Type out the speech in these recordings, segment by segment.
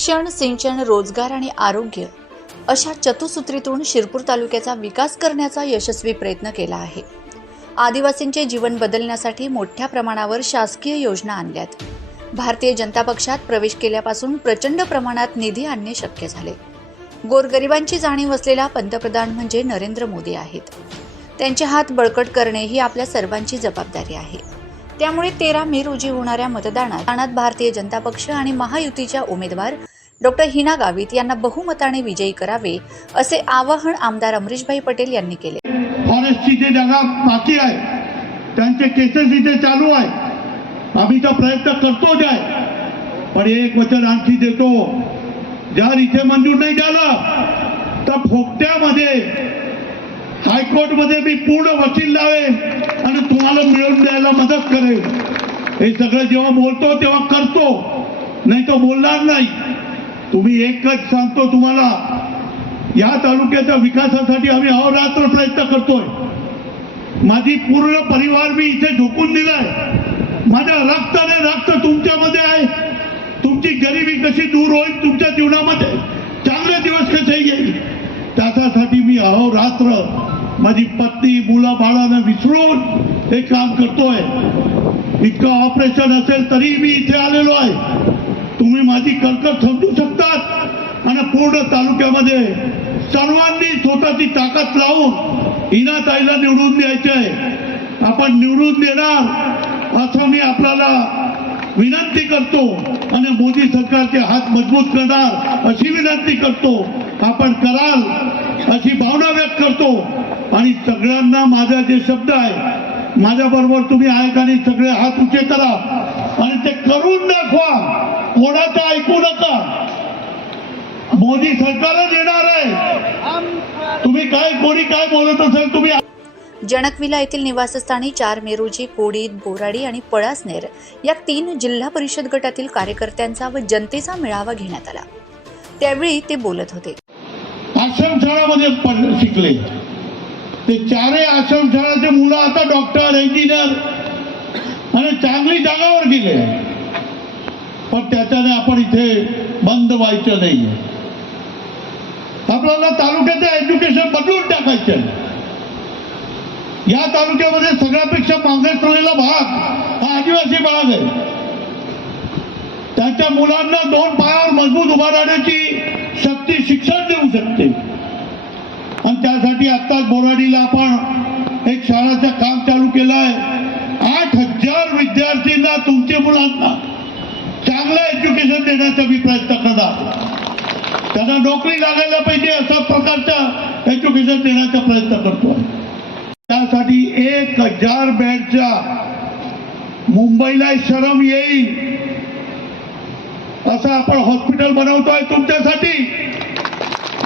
शिक्षण सिंचन रोजगार आणि आरोग्य अशा चतुसूत्रीतून शिरपूर तालुक्याचा विकास करण्याचा यशस्वी प्रयत्न केला आहे. आदिवासींचे जीवन बदलण्यासाठी मोठ्या प्रमाणावर शासकीय योजना आणल्यात. भारतीय जनता पक्षात प्रवेश केल्यापासून प्रचंड प्रमाणात निधी आणणे शक्य झाले. गोरगरिबांची जाणीव असलेला पंतप्रधान म्हणजे नरेंद्र मोदी आहेत. त्यांचे हात बळकट करणे ही आपल्या सर्वांची जबाबदारी आहे. त्यामुळे तेरा मे रोजी होणाऱ्या मतदानात भारतीय जनता पक्ष आणि महायुतीच्या उमेदवार डॉक्टर हिना गावित यांना बहुमताने विजयी करावे असे आवाहन आमदार अमरीशभाई पटेल यांनी केले. फॉरेस्टची जे जागा बाकी आहे त्यांचे केसेस इथे चालू आहे. आम्ही तर प्रयत्न करतोच आहे पण एक वचन आणखी देतो. जर इथे मंजूर नाही झालं तर फोकट्यामध्ये हायकोर्टमध्ये मी पूर्ण वकील लावेन आणि तुम्हाला मिळवून द्यायला मदत करेल हे सगळं जेव्हा बोलतो तेव्हा करतो नाही तो बोलणार नाही. तुम्ही एकच सांगतो तुम्हाला या तालुक्याच्या विकासासाठी आम्ही अहोरात्र प्रयत्न करतोय. माझी पूर्ण परिवार मी इथे झोकून दिलाय. माझ्या रक्ताने रक्त तुमच्यामध्ये आहे. तुमची गरिबी कशी दूर होईल तुमच्या जीवनामध्ये? चांगले दिवस कसे येईल? त्याच्यासाठी मी अहोरात्र माझी पत्नी मुलं बाळानं विसरून हे काम करतोय. इतकं ऑपरेशन असेल तरी मी इथे आलेलो आहे. तुम्ही माझी कळकळ समजू शकतात. आणि पूर्ण तालुक्यामध्ये सर्वांनी स्वतःची ताकद लावून इनाताईला निवडून द्यायचे आहे. आपण निवडून देणार असं मी आपल्याला विनंती करतो आणि मोदी सरकारचे हात मजबूत करणार अशी विनंती करतो. आपण कराल अशी भावना व्यक्त करतो. आणि सगळ्यांना माझा जे शब्द आहे माझ्या बरोबर तुम्ही आहे आणि सगळे हात उचे करा आणि ते करून दाखवा. कोणाचं ऐकू नका. मोदी सरकारच येणार आहे तुम्ही काय कोणी काय बोलत असेल तुम्ही जनकविला येथील निवासस्थानी चार मे रोजी कोडीद बोराडी आणि पळासनेर या तीन जिल्हा परिषद गटातील कार्यकर्त्यांचा व जनतेचा मेळावा घेण्यात आला. त्यावेळी ते बोलत होते. आश्रमशाळामध्ये शिकले. ते चारही आश्रमशाळाचे मुलं आता डॉक्टर इंजिनियर आणि चांगली जागावर गेले. पण त्याच्याने आपण इथे बंद व्हायचं नाही आपल्याला तालुक्याचं एज्युकेशन बदलून टाकायचं या तालुक्यामध्ये सगळ्यापेक्षा मागासलेला भाग हा आदिवासी भाग आहे. त्याच्या मुलांना दोन पायावर मजबूत उभा राहण्याची शक्ती शिक्षण देऊ शकते. आणि त्यासाठी आत्ताच बोराडीला आपण एक शाळाचं काम चालू केलं आहे आठ हजार विद्यार्थ्यांना तुमच्या मुलांना चांगलं एज्युकेशन देण्याचा मी प्रयत्न करणार. त्यांना नोकरी लागायला पाहिजे अशा प्रकारचं एज्युकेशन देण्याचा प्रयत्न करतो. त्यासाठी एक हजार बेडच्या मुंबईला शरम येईल. असं आपण हॉस्पिटल बनवतोय तुमच्यासाठी.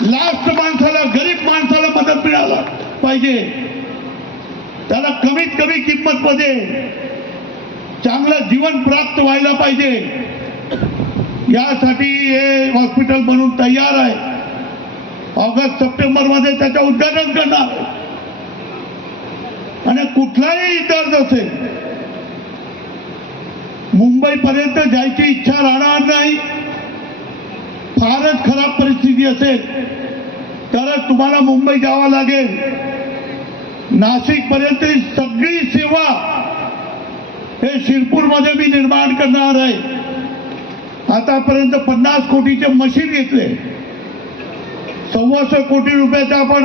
लास्ट माणसाला गरीब माणसाला मदत मिळाला पाहिजे. त्याला कमीत कमी किंमत मध्ये चांगलं जीवन प्राप्त व्हायला पाहिजे. यासाठी हे हॉस्पिटल बनून तयार आहे. ऑगस्ट सप्टेंबरमध्ये त्याचं उद्घाटन करणार. आणि कुठलाही इतर असेल मुंबईपर्यंत जायची इच्छा राहणार नाही. फारच खराब परिस्थिती असेल. तरच तुम्हाला मुंबई जावं लागेल. नाशिक पर्यंत सगळी सेवा हे शिरपूरमध्ये मी निर्माण करणार आहे. आतापर्यंत पन्नास कोटीचे मशीन घेतले. सव्वाशे कोटी रुपयाचं आपण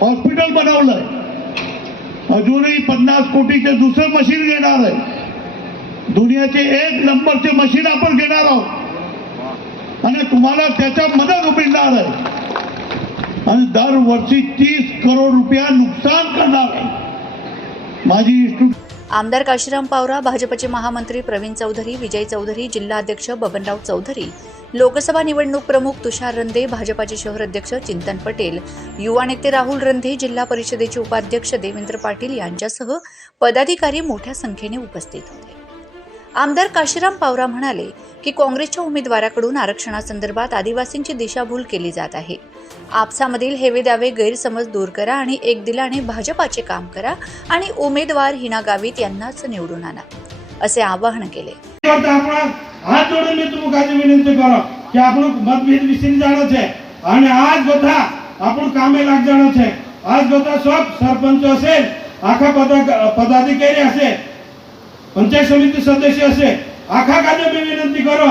हॉस्पिटल बनवलंय. अजूनही पन्नास कोटीचे दुसरं मशीन घेणार आहे. दुनियाचे एक नंबरचे मशीन आपण घेणार आहोत. आणि तुम्हाला त्याच्या मदत मिळणार आहे. आणि दरवर्षी तीस करोड रुपया नुकसान करणार आहे. माझी इन्स्टिट्यूट आमदार काशीराम पावरा भाजपचे महामंत्री प्रवीण चौधरी विजय चौधरी जिल्हाध्यक्ष बबनराव चौधरी लोकसभा निवडणूक प्रमुख तुषार रंधे भाजपाचे शहर अध्यक्ष चिंतन पटेल युवा नेते राहुल रंधे जिल्हा परिषदेचे उपाध्यक्ष देवेंद्र पाटील यांच्यासह पदाधिकारी मोठ्या संख्येने उपस्थित होते. आमदार काशीराम पावरा म्हणाले की काँग्रेसच्या उमेदवाराकडून आरक्षणासंदर्भात आदिवासींची दिशाभूल केली जात आहे आपसामधील हेवे दावे गैरसमज दूर करा आणि एक दिलाने भाजपाचे काम करा आणि उमेदवार हिना गावित यांनाच निवडून आणा असे आवाहन केले करता आपण हात जोडून मी तुम्हाला विनंती करा કે આપણું મતભેદ વિસરી જાણો છે અને આજ બધા આપણું કામે લાગ જાણો છે આજ બધા સબ સરપંચો હશે આખા પદા પદાધિકારી હશે પંચાયત સમિતિ સદસ્ય છે આખા ગામે મેં વિનંતી કરો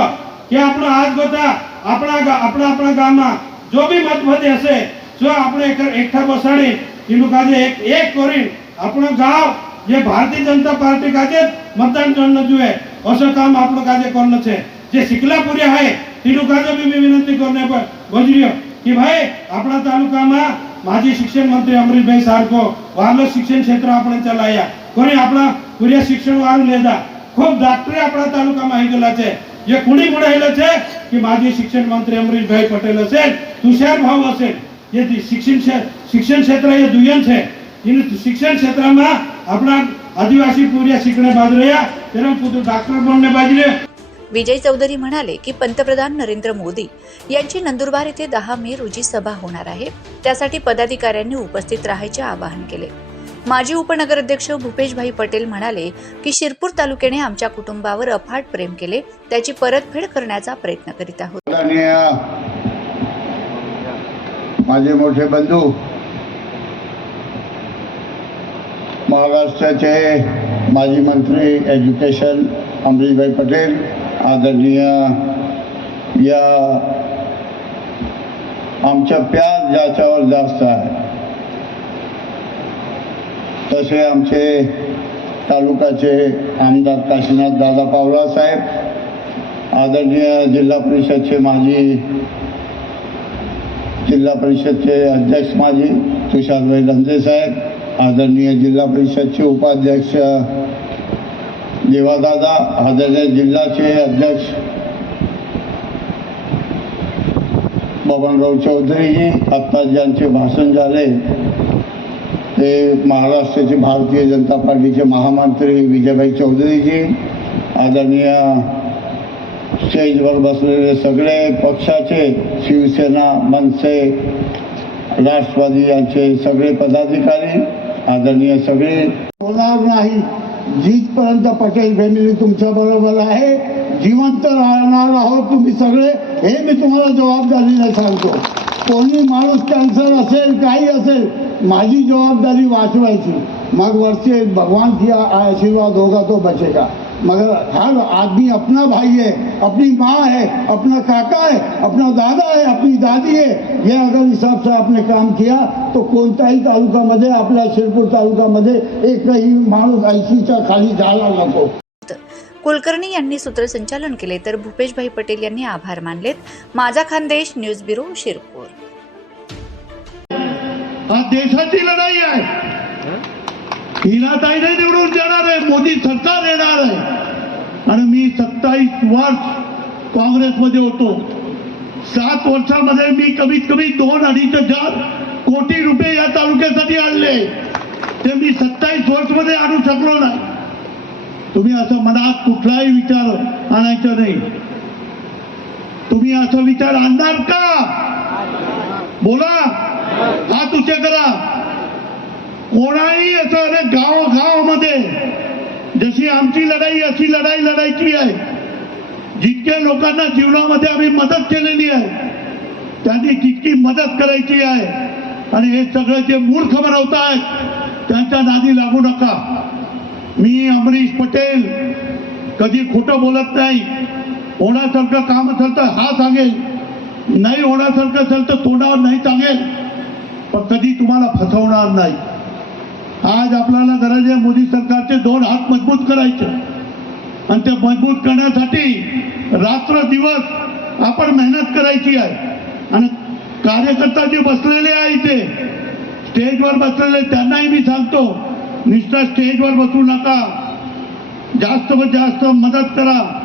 કે આપણા હાથ ગોતા આપણા આપણા આપણા ગામમાં જો બી મતભેદ હશે, જો આપણે એકઠા બસાડી, એનું કાજે એક એક કરી આપણો ગામ જે ભારતીય જનતા પાર્ટી કાજે મતદાન કરન જોઈએ અસો કામ આપણો કાજે કરન છે. જે સિકલાપુરિયા હે એનું કાજે બી મેં વિનંતી કરીને પર કે ભાઈ, આપણા તાલુકામાં માજી શિક્ષણ મંત્રી અમરીશભાઈ સારકો વારલો શિક્ષણ ક્ષેત્ર આપણે ચલાવ્યા કોને આપણા शिक्षण શિક્ષણ વાળું લેતા ખૂબ ડાક્ટરે આપણા તાલુકામાં આવી છે એ કુણી ગુણાયેલો છે કે માજી શિક્ષણ મંત્રી અમરીશભાઈ પટેલ હશે તુષાર ભાવ હશે એ शिक्षण શિક્ષણ ક્ષેત્ર એ દુયન છે એનું શિક્ષણ ક્ષેત્રમાં આપણા आदिवासी पूर्या शिकणे बाजूया त्यानं पुत्र डॉक्टर बनणे बाजूले विजय चौधरी म्हणाले की पंतप्रधान नरेंद्र मोदी यांची नंदुरबार येथे दहा मे रोजी सभा होणार आहे. त्यासाठी पदाधिकाऱ्यांनी उपस्थित राहायचे आवाहन केले. माजी उपनगराध्यक्ष भूपेशभाई पटेल म्हणाले की शिरपूर तालुक्याने आमच्या कुटुंबावर अफाट प्रेम केले त्याची परतफेड करण्याचा प्रयत्न करीत आहोत. माझे मोठे बंधू महाराष्ट्राचे माजी मंत्री एज्युकेशन अमरीशभाई पटेल आदरणीय या आमचा प्यार ज्याच्यावर जास्त आहे. तसे आमचे तालुक्याचे आमदार काशीनाथ दादा पावला साहेब आदरणीय जिल्हा परिषदचे माजी जिल्हा परिषदचे अध्यक्ष माजी तुषारभाई लंजे साहेब आदरणीय जिल्हा परिषदचे उपाध्यक्ष देवादादा आदरणीय जिल्ह्याचे अध्यक्ष बबनराव चौधरीजी आत्ता ज्यांचे भाषण झाले हे महाराष्ट्राचे भारतीय जनता पार्टीचे महामंत्री विजयभाई चौधरीजी आदरणीय स्टेजवर बसलेले सगळे पक्षाचे शिवसेना मनसे राष्ट्रवादी यांचे सगळे पदाधिकारी आदरणीय सगळे. होणार नाही. जिथपर्यंत पटेल फॅमिली तुमच्या बरोबर आहे जिवंत राहणार आहोत तुम्ही सगळे हे मी तुम्हाला जबाबदारीने सांगतो. कोणी माणूस कॅन्सर असेल काही असेल माझी जबाबदारी वाचवायची. मग वरचे भगवान की आशीर्वाद होगा तो बचेगा. मगर हर आदमी अपना भाई है अपनी माँ है अपना काका है अपना दादा है अपनी दादी है। ये अगर हिसाब से आपने काम किया तो कोणत्याही तालुक्यामध्ये आपल्या शिरपूर तालुक्यामध्ये एकही माणूस ऐंशीच्या खाली झाला नको. कुलकर्णी यांनी सूत्रसंचालन केले तर भूपेशभाई पटेल यांनी आभार मानलेत. माझा खानदेश न्यूज ब्युरो शिरपूर. देशाची लढाई आहे. हिला ताईने निवडून देणार आहे. मोदी सरकार येणार आहे. आणि मी सत्तावीस वर्ष काँग्रेसमध्ये होतो. सात वर्षामध्ये मी कमीत कमी दोन अडीच हजार कोटी रुपये या तालुक्यासाठी आणले. ते मी सत्तावीस वर्षमध्ये आणू शकलो नाही. तुम्ही असं मनात कुठलाही विचार आणायचा नाही. तुम्ही असा विचार आणणार का? बोला. करा. कोणाही असं अरे गाव गावामध्ये जशी आमची लढाई अशी लढाई लढायची आहे. जितक्या लोकांना जीवनामध्ये आम्ही मदत केलेली आहे त्यांनी जितकी मदत करायची आहे आणि हे सगळे जे मूर्ख बनवतायत त्यांच्या नादी लागू नका. मी अमरीश पटेल कधी खोटं बोलत नाही. होण्यासारखं काम असेल तर हा सांगेल. नाही होण्यासारखं असेल तर तोंडावर नाही सांगेल. पण कधी तुम्हाला फसवणार नाही. आज आपल्याला गरज आहे मोदी सरकारचे दोन हात मजबूत करायचे. आणि ते मजबूत करण्यासाठी रात्र दिवस आपण मेहनत करायची आहे. आणि कार्यकर्ता जे बसलेले आहे इथे स्टेजवर बसलेले त्यांनाही मी सांगतो नुसतं स्टेजवर बसू नका. जास्त जास्त मदत करा.